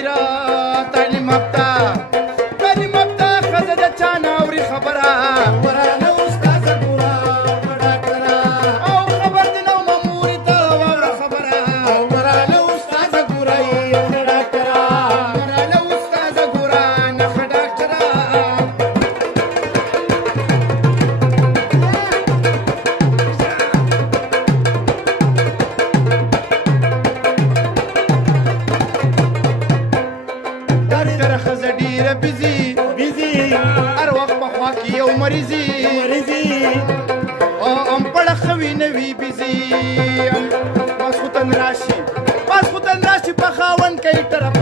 فقیره تعلیم یافته ښځه د چا نه اوري خبره ورانه استاده ګوره ډاکټره او خبر دې نه مامورې ته واوره خبره ورانه استاده ګوره ډاکټره ورانه استاده ګوره نښه ډاکټره ډاکټره ښځه ډېره بيزي هر وخت په خوا کې یو مریضي پړه خوي نه وي بيزي ماسخوتن راشي په خاوند کوي طرف